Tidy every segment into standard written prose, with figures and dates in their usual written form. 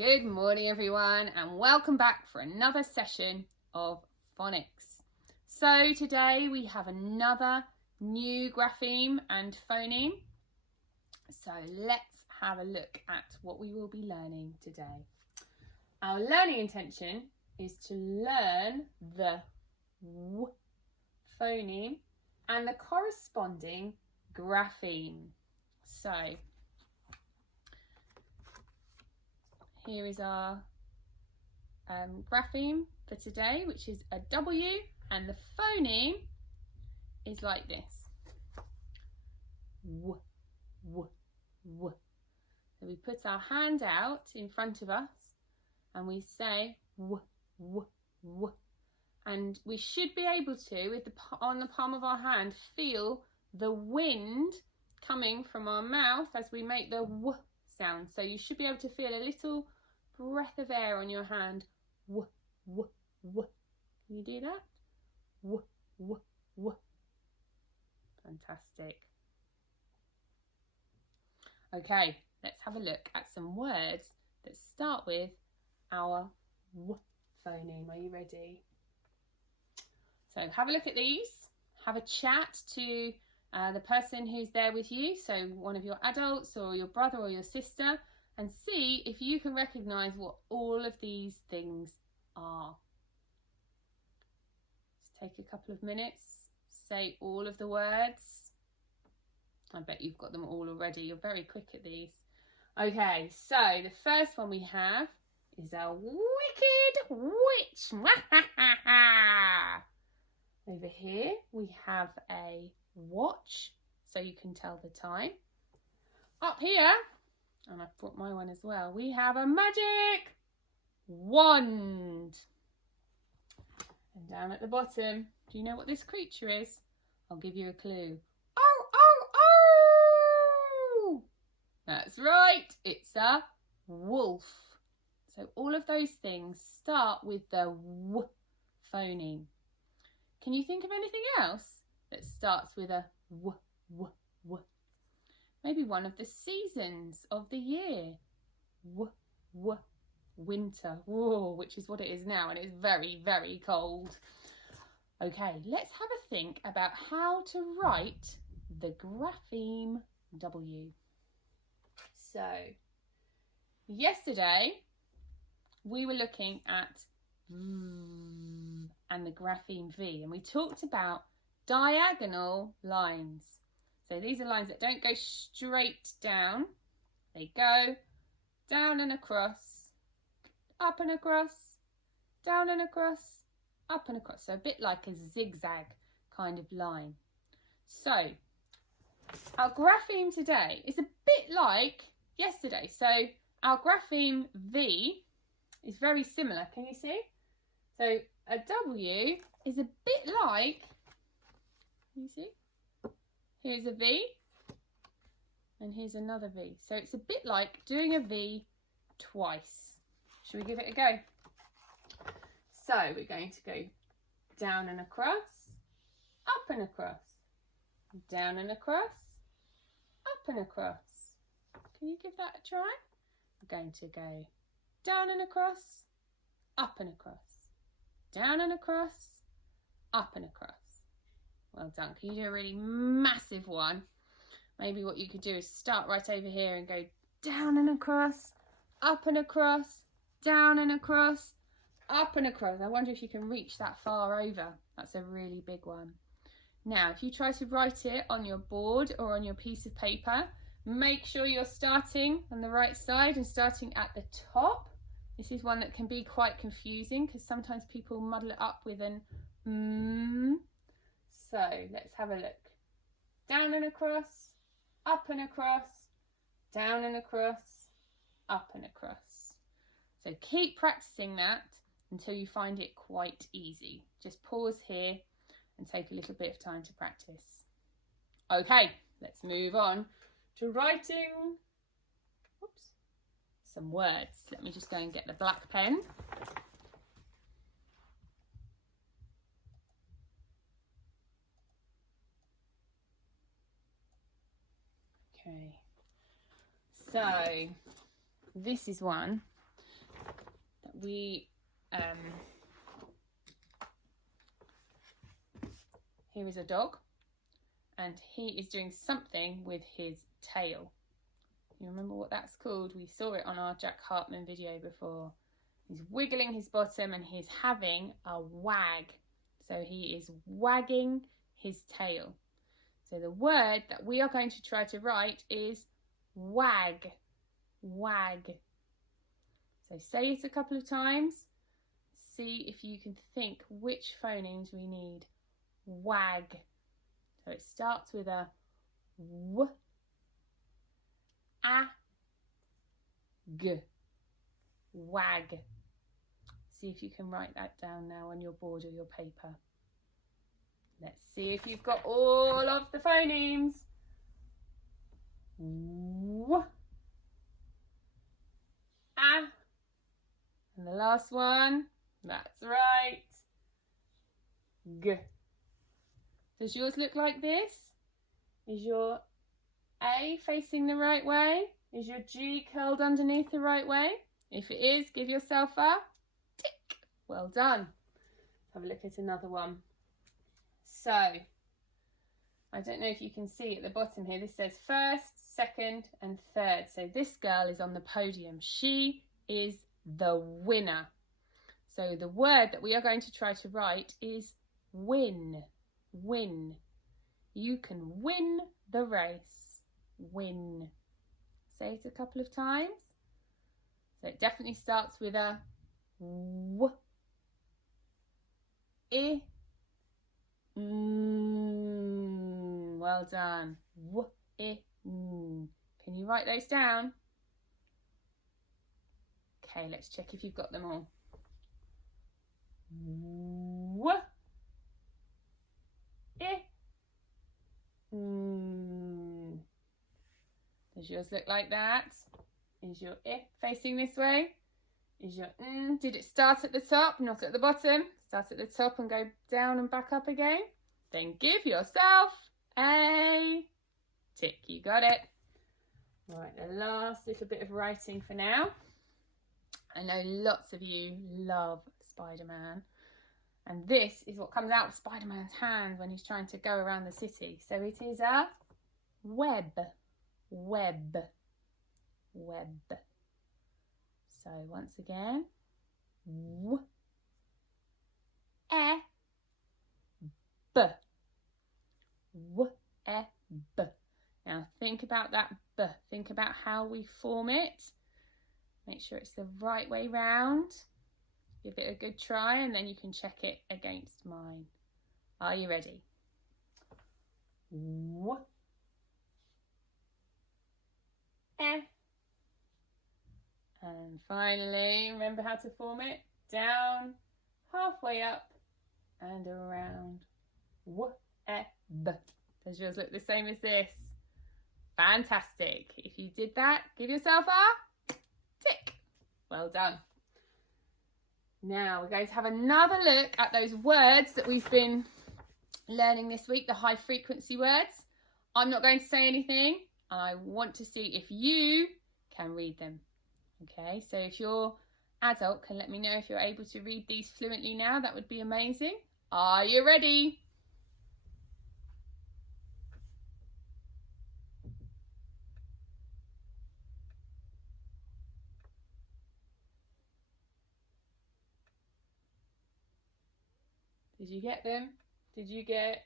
Good morning everyone, and welcome back for another session of phonics. So today we have another new grapheme and phoneme. So let's have a look at what we will be learning today. Our learning intention is to learn the W phoneme and the corresponding grapheme. So here is our grapheme for today, which is a W, and the phoneme is like this. W, W, W. So we put our hand out in front of us and we say W, W, W. And we should be able to, with on the palm of our hand, feel the wind coming from our mouth as we make the W sound. So you should be able to feel a little breath of air on your hand. W, W, W. Can you do that? W, W, W. Fantastic. Okay, let's have a look at some words that start with our W phoneme. Are you ready? So have a look at these. Have a chat to the person who's there with you, so one of your adults or your brother or your sister, and see if you can recognise what all of these things are. Just take a couple of minutes, say all of the words. I bet you've got them all already. You're very quick at these. Okay, so the first one we have is a wicked witch. Over here we have a watch, so you can tell the time. Up here, and I've brought my one as well, we have a magic wand. And down at the bottom, do you know what this creature is? I'll give you a clue. Oh, oh, oh! That's right, it's a wolf. So all of those things start with the W phoneme. Can you think of anything else that starts with a W, W, W? Maybe one of the seasons of the year. W, W, winter. Whoa, which is what it is now, and it's very, very cold. Okay, let's have a think about how to write the grapheme W. So, yesterday we were looking at and the grapheme V, and we talked about diagonal lines. So these are lines that don't go straight down, they go down and across, up and across, down and across, up and across. So a bit like a zigzag kind of line. So our grapheme today is a bit like yesterday. So our grapheme V is very similar. Can you see? So a W is a bit like, can you see? Here's a V and here's another V. So it's a bit like doing a V twice. Shall we give it a go? So we're going to go down and across, up and across, down and across, up and across. Can you give that a try? We're going to go down and across, up and across, down and across, up and across. Well done. Can you do a really massive one? Maybe what you could do is start right over here and go down and across, up and across, down and across, up and across. I wonder if you can reach that far over. That's a really big one. Now, if you try to write it on your board or on your piece of paper, make sure you're starting on the right side and starting at the top. This is one that can be quite confusing because sometimes people muddle it up with an So let's have a look. Down and across, up and across, down and across, up and across. So keep practicing that until you find it quite easy. Just pause here and take a little bit of time to practice. Okay, let's move on to writing some words. Let me just go and get the black pen. Okay, so this is one here is a dog, and he is doing something with his tail. You remember what that's called? We saw it on our Jack Hartman video before. He's wiggling his bottom and he's having a wag. So he is wagging his tail. So the word that we are going to try to write is wag. Wag. So say it a couple of times. See if you can think which phonemes we need. Wag. So it starts with a w, a, g. Wag. See if you can write that down now on your board or your paper. Let's see if you've got all of the phonemes. W, a, and the last one, that's right, g. Does yours look like this? Is your A facing the right way? Is your G curled underneath the right way? If it is, give yourself a tick. Well done. Let's have a look at another one. So, I don't know if you can see at the bottom here, this says first, second and third. So this girl is on the podium. She is the winner. So the word that we are going to try to write is win. Win. You can win the race. Win. Say it a couple of times. So it definitely starts with a w, I, well done. W, I, Can you write those down? Okay, let's check if you've got them all. W, I, Does yours look like that? Is your I facing this way? Is your did it start at the top, not at the bottom? Start at the top and go down and back up again? Then give yourself a tick. You got it. Right, the last little bit of writing for now. I know lots of you love Spider-Man. And this is what comes out of Spider-Man's hand when he's trying to go around the city. So it is a web. Web. Web. So once again, w, e, b. W, e, b. Now think about that b. Think about how we form it. Make sure it's the right way round. Give it a good try and then you can check it against mine. Are you ready? W, e. And finally, remember how to form it? Down, halfway up and around. W, e, b. Does yours look the same as this? Fantastic. If you did that, give yourself a tick. Well done. Now we're going to have another look at those words that we've been learning this week, the high frequency words. I'm not going to say anything and I want to see if you can read them. Okay, so if your adult can let me know if you're able to read these fluently now, that would be amazing. Are you ready? Did you get them? Did you get,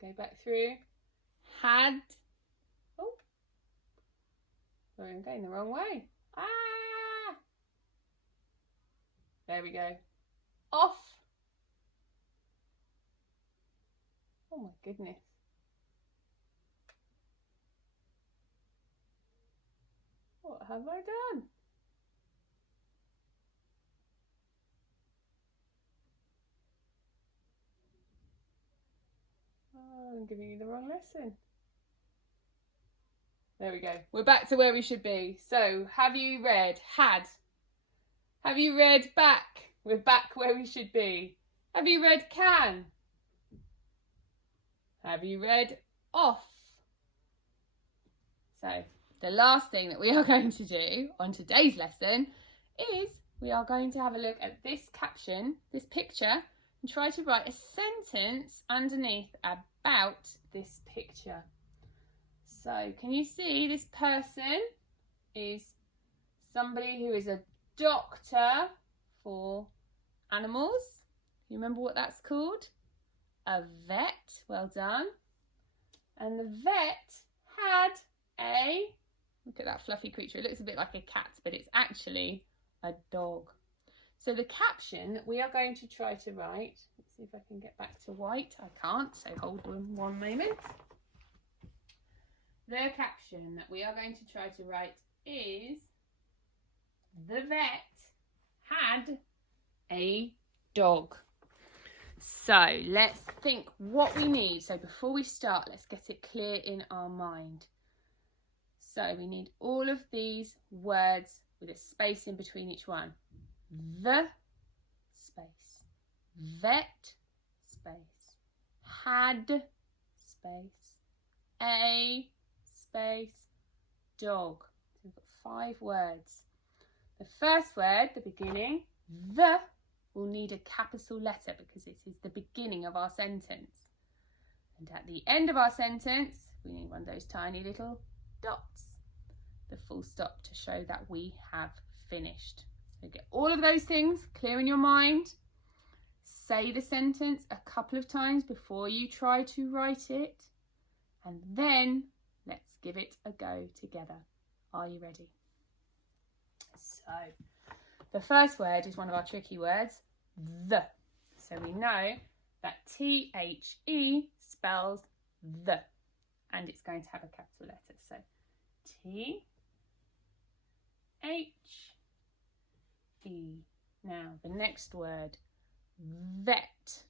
let's go back through, had, oh, sorry, I'm going the wrong way. Ah! There we go. Off. Oh my goodness. What have I done? Oh, I'm giving you the wrong lesson. There we go. We're back to where we should be. So, have you read had? Have you read back? We're back where we should be. Have you read can? Have you read off? So, the last thing that we are going to do on today's lesson is we are going to have a look at this caption, this picture, and try to write a sentence underneath about this picture. So can you see this person is somebody who is a doctor for animals? You remember what that's called? A vet. Well done. And the vet had a, look at that fluffy creature. It looks a bit like a cat, but it's actually a dog. So the caption that we are going to try to write, let's see if I can get back to white. I can't, so hold on one moment. The caption that we are going to try to write is, the vet had a dog. So let's think what we need. So before we start, let's get it clear in our mind. So we need all of these words with a space in between each one. The space, vet space, had space, a space, dog. So we've got 5 words. The first word, the beginning, the, will need a capital letter because it is the beginning of our sentence. And at the end of our sentence, we need one of those tiny little dots, the full stop, to show that we have finished. So get all of those things clear in your mind. Say the sentence a couple of times before you try to write it. And then let's give it a go together. Are you ready? So the first word is one of our tricky words, the. So we know that T-H-E spells the, and it's going to have a capital letter. So T-H-E. Now the next word, vet.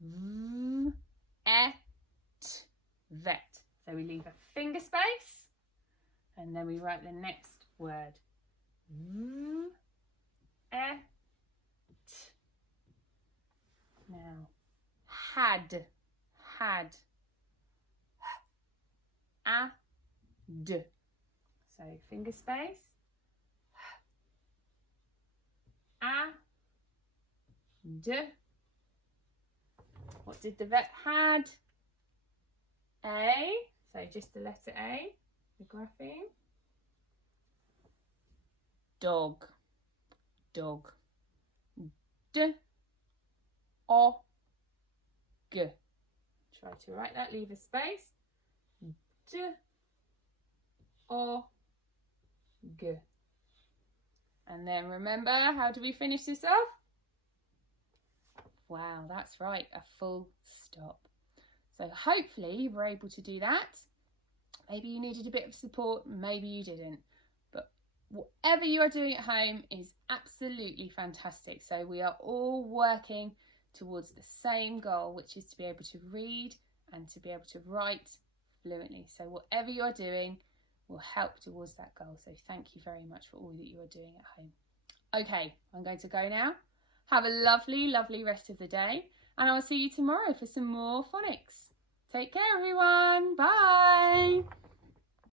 V-E-T, vet. So we leave a finger space and then we write the next word, V-E-T. Now, had. A-D. So finger space. A-D. What did the vet had? A. So just the letter A, the grapheme. Dog. D-O-G. Try to write that, leave a space. D-O-G. And then remember, how do we finish this off? Wow, that's right, a full stop. So hopefully you were able to do that. Maybe you needed a bit of support, maybe you didn't. But whatever you are doing at home is absolutely fantastic. So we are all working towards the same goal, which is to be able to read and to be able to write fluently. So whatever you're doing will help towards that goal. So thank you very much for all that you are doing at home. Okay, I'm going to go now. Have a lovely, lovely rest of the day, and I'll see you tomorrow for some more phonics. Take care, everyone. Bye.